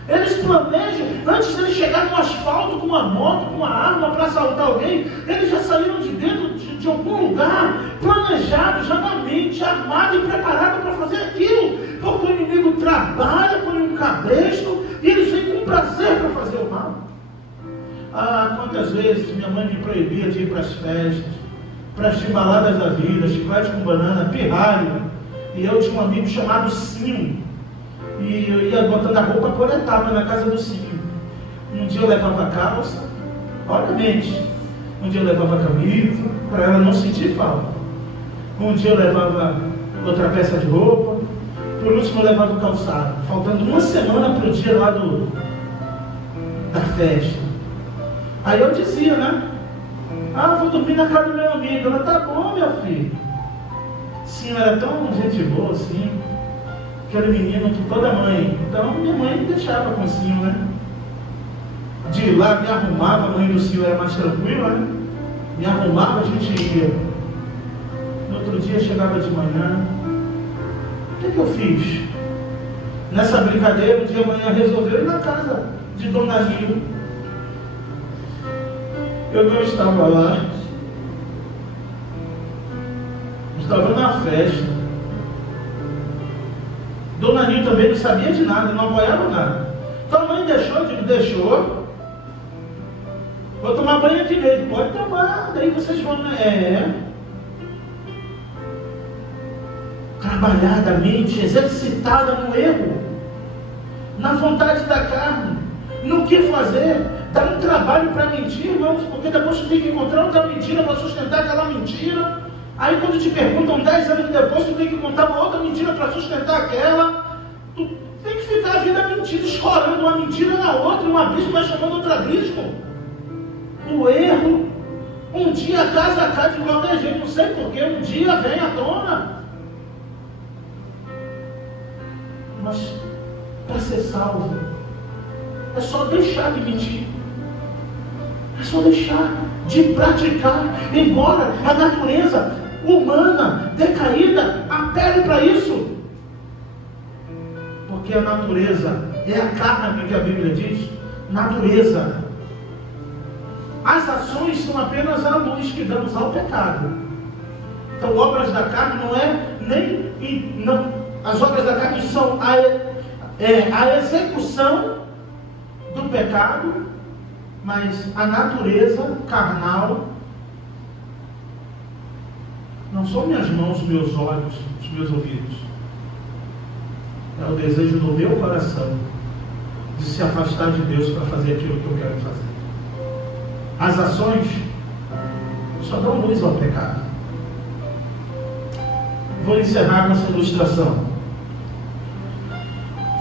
Eles planejam, antes de ele chegar no asfalto, com uma moto, com uma arma para assaltar alguém, eles já saíram de dentro de algum lugar, planejado já na mente, armado e preparado para fazer aquilo, porque o inimigo trabalha, põe um cabresto, e eles vêm com prazer para fazer o mal. Ah, quantas vezes minha mãe me proibia de ir para as festas, para as chimbaladas da vida, chiclete com banana, pirralho, e eu tinha um amigo chamado Sim, e eu ia botando a roupa por etapa na casa do Sim. Um dia eu levava calça, olha a mente. Um dia eu levava camisa, para ela não sentir falta. Um dia eu levava outra peça de roupa. Por último eu levava o calçado. Faltando uma semana para o dia lá da festa. Aí eu dizia, né? Ah, vou dormir na casa do meu amigo. Ela: tá bom, meu filho. Sim, era tão gente boa assim. Aquele menino que toda mãe. Então minha mãe deixava com o Sim, né? De ir lá, me arrumava, a mãe do Sim era mais tranquila, né? Me arrumava, a gente ia. No outro dia chegava de manhã. O que eu fiz? Nessa brincadeira, um dia amanhã resolveu ir na casa de Dona Nil. Eu não estava lá. Estava na festa. Dona Nil também não sabia de nada, não apoiava nada. Então a mãe deixou, eu digo: deixou. Vou tomar banho aqui mesmo. Pode tomar, daí vocês vão, né? Trabalhada a mente, exercitada no erro, na vontade da carne, no que fazer. Dá um trabalho para mentir, irmãos, porque depois tu tem que encontrar outra mentira para sustentar aquela mentira. Aí quando te perguntam 10 anos depois, tu tem que contar uma outra mentira para sustentar aquela. Tu tem que ficar a vida mentindo, escorando uma mentira na outra, um abismo vai chamando outro abismo. O erro Um dia a casa cai de qualquer jeito, não sei porquê, um dia vem à tona. Mas para ser salvo, é só deixar de mentir. É só deixar de praticar. Embora a natureza humana, decaída, apele para isso. Porque a natureza é a carne que a Bíblia diz. Natureza. As ações são apenas a luz que damos ao pecado. Então, obras da carne não é nem... Não, as obras da carne são a execução do pecado, mas a natureza carnal não são minhas mãos, meus olhos, os meus ouvidos. É o desejo do meu coração de se afastar de Deus para fazer aquilo que eu quero fazer. As ações só dão luz ao pecado. Vou encerrar com essa ilustração.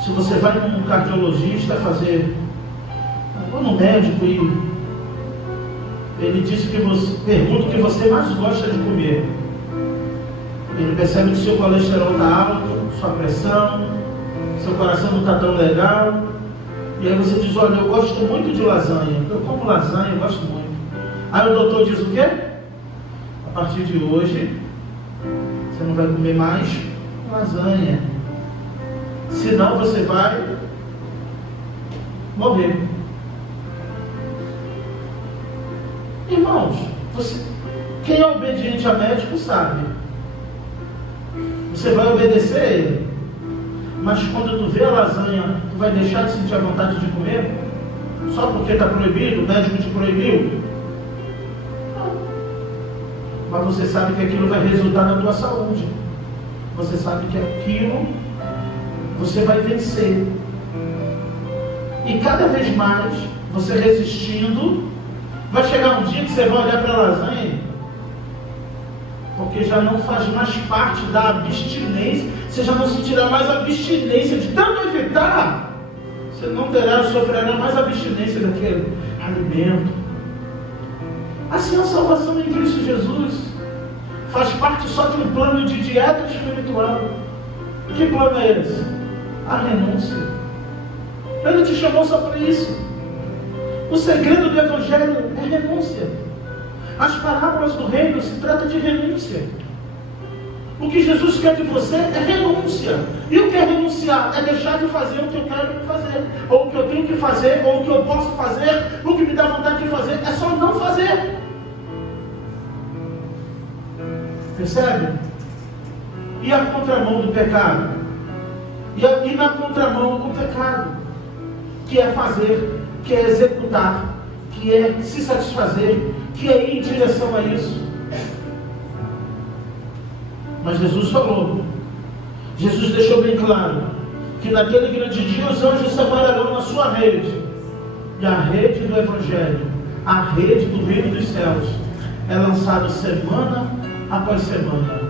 Se você vai num cardiologista fazer, ou num médico e ele disse que você pergunta o que você mais gosta de comer, ele percebe que seu colesterol está alto, sua pressão, seu coração não está tão legal, e aí você diz: olha, eu gosto muito de lasanha, eu como lasanha, eu gosto muito. Aí o doutor diz o quê? A partir de hoje você não vai comer mais lasanha, senão você vai morrer. Irmãos, quem é obediente a médico sabe. Você vai obedecer a ele. Mas quando tu vê a lasanha, tu vai deixar de sentir a vontade de comer? Só porque está proibido, o médico te proibiu? Não. Mas você sabe que aquilo vai resultar na tua saúde. Você sabe que aquilo você vai vencer. E cada vez mais, você resistindo, vai chegar um dia que você vai olhar para a lasanha, porque já não faz mais parte da abstinência, você já não sentirá mais abstinência de tanto evitar, você não sofrerá mais abstinência daquele alimento. Assim a salvação em Cristo Jesus faz parte só de um plano de dieta espiritual. Que plano é esse? A renúncia. Ele te chamou só para isso. O segredo do Evangelho é renúncia. As parábolas do reino se trata de renúncia. O que Jesus quer de você é renúncia. E o que é renunciar? É deixar de fazer o que eu quero fazer, ou o que eu tenho que fazer, ou o que eu posso fazer, o que me dá vontade de fazer. É só não fazer. Percebe? E a contramão do pecado? E na contramão do pecado, que é fazer, que é executar, que é se satisfazer, que é ir em direção a isso. Mas Jesus falou, Jesus deixou bem claro, que naquele grande dia os anjos separarão na sua rede, e a rede do Evangelho, a rede do reino dos céus, é lançado semana após semana,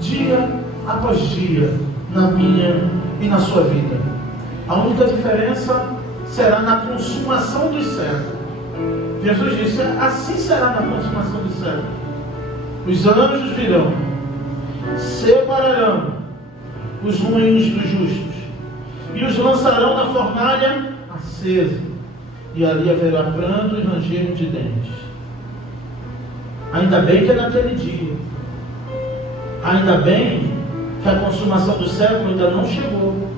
dia após dia, na minha e na sua vida. A única diferença será na consumação dos séculos. Jesus disse: assim será na consumação dos séculos. Os anjos virão, separarão os ruins dos justos e os lançarão na fornalha acesa, e ali haverá pranto e ranger de dentes. Ainda bem que é naquele dia, ainda bem que a consumação do século ainda não chegou,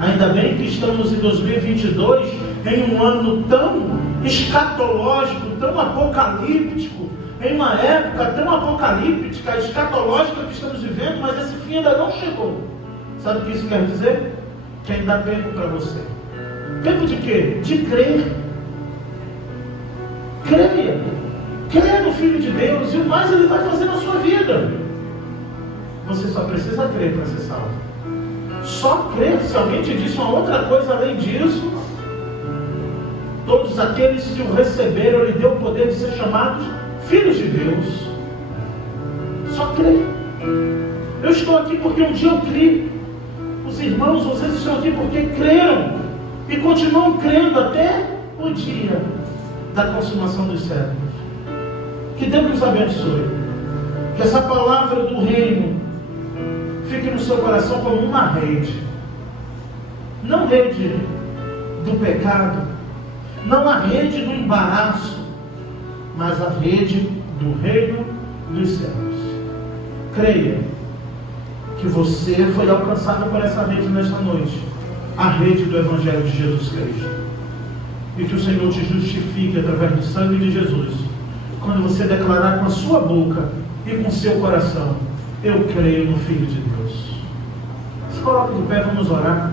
ainda bem que estamos em 2022, em um ano tão escatológico, tão apocalíptico, em uma época tão apocalíptica, escatológica que estamos vivendo, mas esse fim ainda não chegou. Sabe o que isso quer dizer? Que ainda há tempo para você. Tempo de quê? De crer. Creia. Creia no Filho de Deus, e o mais Ele vai fazer na sua vida. Você só precisa crer para ser salvo. Só crer. Se alguém te disse uma outra coisa além disso, todos aqueles que o receberam, Ele deu o poder de ser chamados filhos de Deus. Só crer. Eu estou aqui porque um dia eu criei. Os irmãos, vocês estão aqui porque creram e continuam crendo até o dia da consumação dos séculos. Que Deus nos abençoe. Que essa palavra do reino fique no seu coração como uma rede. Não rede do pecado, não a rede do embaraço, mas a rede do reino dos céus. Creia que você foi alcançado por essa rede nesta noite, a rede do Evangelho de Jesus Cristo. E que o Senhor te justifique através do sangue de Jesus, quando você declarar com a sua boca e com o seu coração: eu creio no Filho de Deus. Se coloque de pé, vamos orar.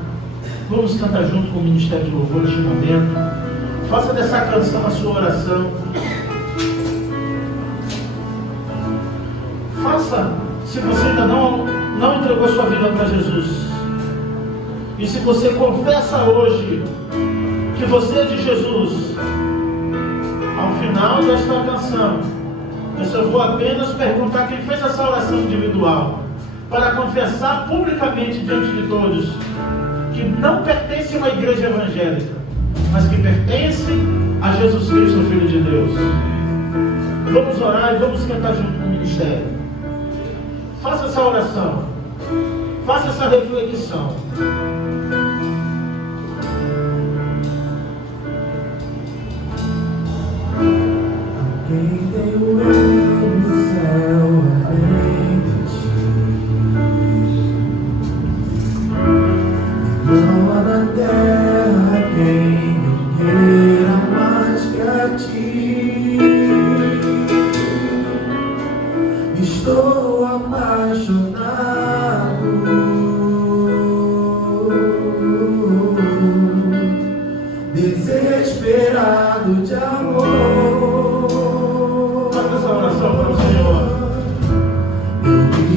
Vamos cantar junto com o Ministério de Louvor neste momento. Faça dessa canção a sua oração. Faça, se você ainda não entregou a sua vida para Jesus. E se você confessa hoje que você é de Jesus, ao final desta canção, eu vou apenas perguntar quem fez essa oração individual, para confessar publicamente diante de todos que não pertence a uma igreja evangélica, mas que pertence a Jesus Cristo, o Filho de Deus. Vamos orar e vamos cantar junto com o ministério. Faça essa oração, faça essa reflexão. Quem tem o reino do céu além de ti, não há na terra quem eu queira mais que a ti. Estou apaixonado, desesperado de amor.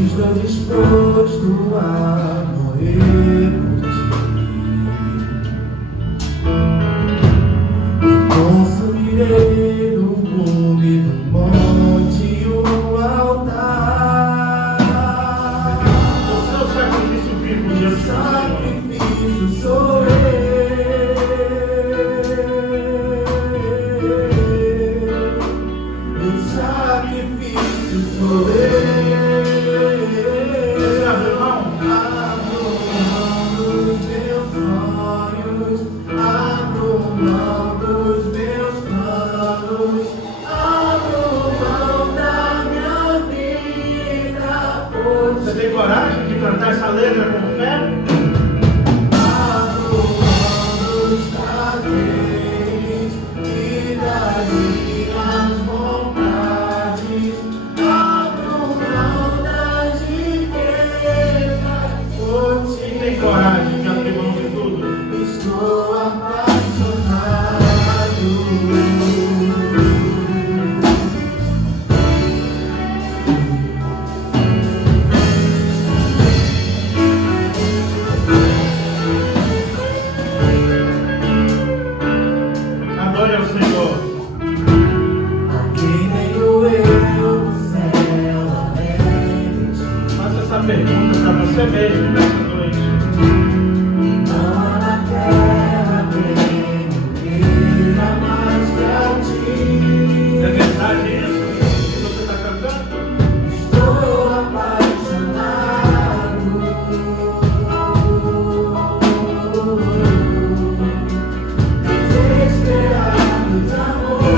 Estou disposto a morrer por ti, e consumirei no cume do monte um altar. O seu sacrifício vivo, Jesus. Sacrifício sou eu. O sacrifício sou eu. Você tem coragem de cantar essa letra com fé? Abro mão dos prazeres e das minhas vontades. Abro mão das riquezas por ti. Tem coragem de abrir mão de tudo? Estou apaixonado. Pergunta para você mesmo nessa noite. Não há na terra quem eu queira mais que a ti. É verdade isso que você está cantando? Estou apaixonado, desesperado de amor.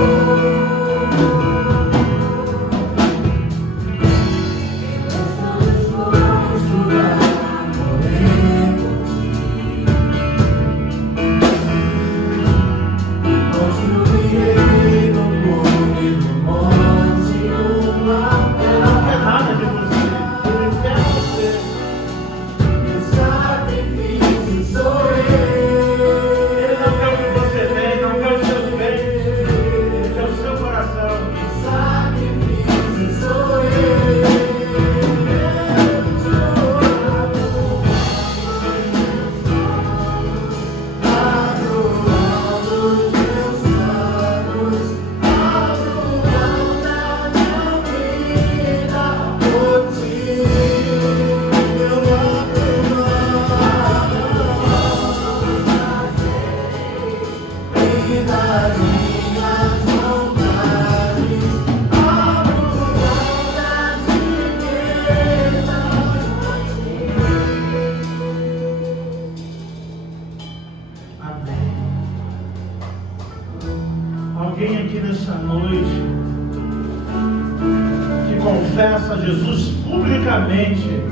confessa Jesus publicamente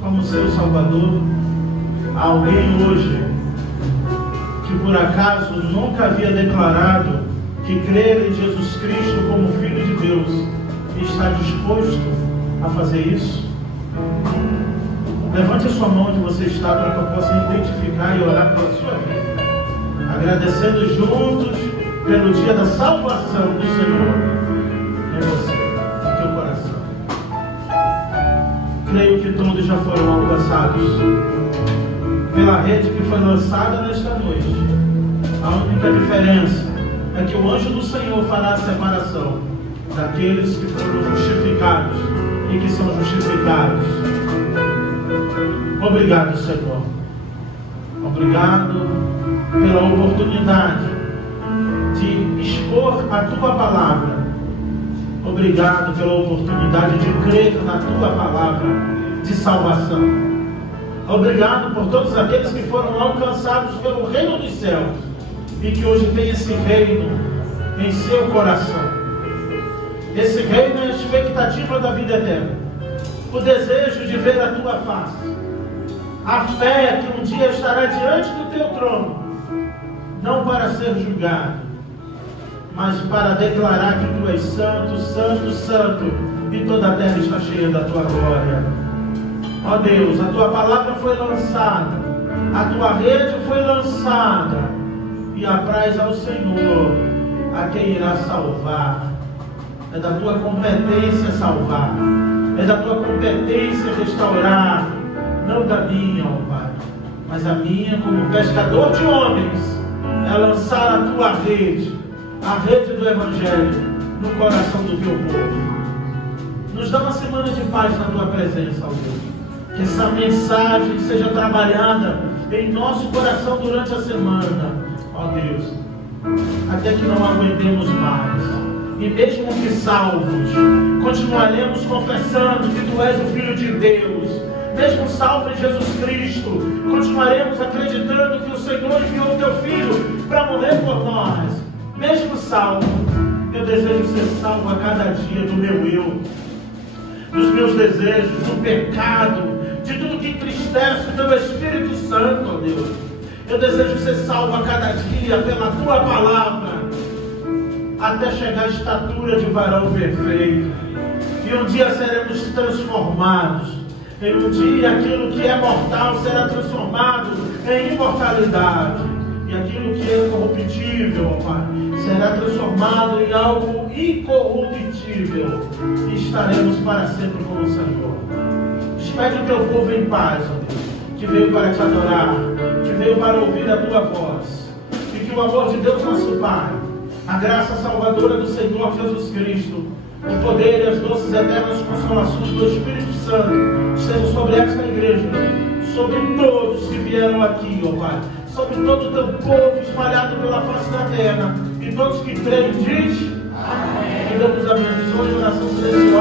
como seu Salvador? Há alguém hoje que por acaso nunca havia declarado que crer em Jesus Cristo como Filho de Deus e está disposto a fazer isso? Levante a sua mão onde você está para que eu possa identificar e orar pela sua vida, agradecendo juntos pelo dia da salvação do Senhor em você, no teu coração. Creio que todos já foram alcançados pela rede que foi lançada nesta noite. A única diferença é que o anjo do Senhor fará a separação daqueles que foram justificados e que são justificados. Obrigado, Senhor. Obrigado pela oportunidade de expor a Tua palavra. Obrigado pela oportunidade de crer na Tua palavra de salvação. Obrigado por todos aqueles que foram alcançados pelo reino dos céus e que hoje tem esse reino em seu coração. Esse reino é a expectativa da vida eterna, o desejo de ver a Tua face, a fé que um dia estará diante do Teu trono, não para ser julgado, mas para declarar que Tu és santo, santo, santo, e toda a terra está cheia da Tua glória. Ó Deus, a Tua palavra foi lançada, a Tua rede foi lançada, e apraz ao Senhor a quem irá salvar. É da Tua competência salvar, é da Tua competência restaurar, não da minha, ó Pai, mas a minha como pescador de homens, é lançar a Tua rede, a rede do Evangelho, no coração do Teu povo. Nos dá uma semana de paz na Tua presença, ó Deus. Que essa mensagem seja trabalhada em nosso coração durante a semana, ó Deus, até que não aguentemos mais. E mesmo que salvos, continuaremos confessando que Tu és o Filho de Deus. Mesmo salvos em Jesus Cristo, continuaremos acreditando que o Senhor enviou o Teu Filho para morrer por nós. Mesmo salvo, eu desejo ser salvo a cada dia do meu eu, dos meus desejos, do pecado, de tudo que entristece o Teu Espírito Santo, ó Deus. Eu desejo ser salvo a cada dia pela Tua palavra, até chegar à estatura de varão perfeito. E um dia seremos transformados. Em um dia aquilo que é mortal será transformado em imortalidade. E aquilo que é corruptível, ó Pai, será transformado em algo incorruptível. E estaremos para sempre com o Senhor. Despede o Teu povo em paz, ó Deus, que veio para Te adorar, que veio para ouvir a Tua voz. E que o amor de Deus nosso Pai, a graça salvadora do Senhor Jesus Cristo, o poder e as doces eternas consolações do Espírito Santo estejam sobre esta igreja, sobre todos que vieram aqui, ó Pai, sobre todo o Teu povo espalhado pela face da terra, e todos que creem, diz amém. Que Deus nos abençoe, oração silenciosa.